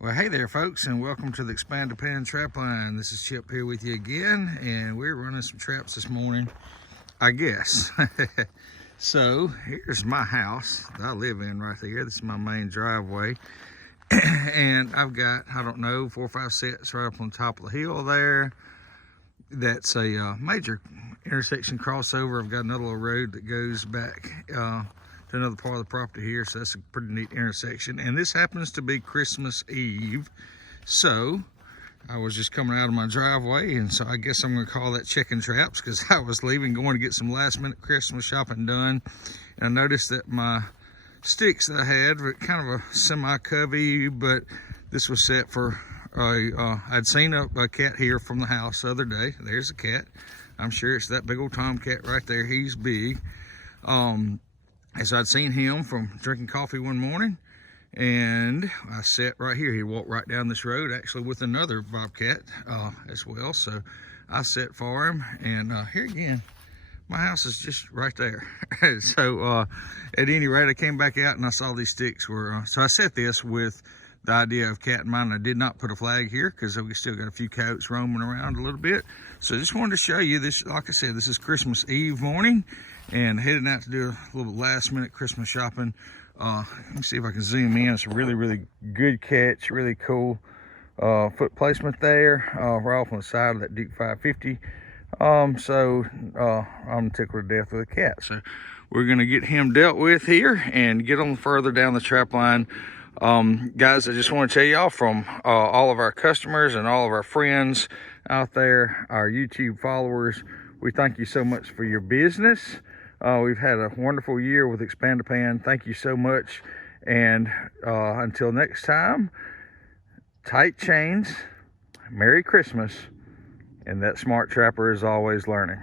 Well, hey there, folks, and welcome to the Expanded Pan Trap Line. This is Chip here with you again, and we're running some traps this morning, I guess. So, here's my house that I live in right there. This is my main driveway. And I've got, I don't know, 4 or 5 sets right up on top of the hill there. That's a major intersection crossover. I've got another little road that goes back to another part of the property here, so that's a pretty neat intersection. And this happens to be Christmas Eve, so I was just coming out of my driveway, and so I guess I'm going to call that checking traps, because I was leaving going to get some last minute Christmas shopping done, and I noticed that my sticks that I had were kind of a semi-covey, but this was set for I'd seen a cat here from the house the other day. There's a cat. I'm sure it's that big old tomcat right there. He's big. As I'd seen him from drinking coffee one morning, and I sat right here. He walked right down this road, actually with another bobcat as well. So I sat for him, and here again, my house is just right there. So at any rate, I came back out and I saw these sticks were, so I set this with the idea of cat in mind. I did not put a flag here because we still got a few coyotes roaming around a little bit. So I just wanted to show you this. Like I said, this is Christmas Eve morning and heading out to do a little last minute Christmas shopping. Let me see if I can zoom in. It's a really good catch, really cool foot placement there, right off on the side of that Duke 550. So I'm tickled to death with a cat. So we're gonna get him dealt with here and get on further down the trap line. Guys, I just want to tell y'all, from all of our customers and all of our friends out there, our YouTube followers, we thank you so much for your business. We've had a wonderful year with Expand a Pan. Thank you so much. And until next time, tight chains, Merry Christmas, and that smart trapper is always learning.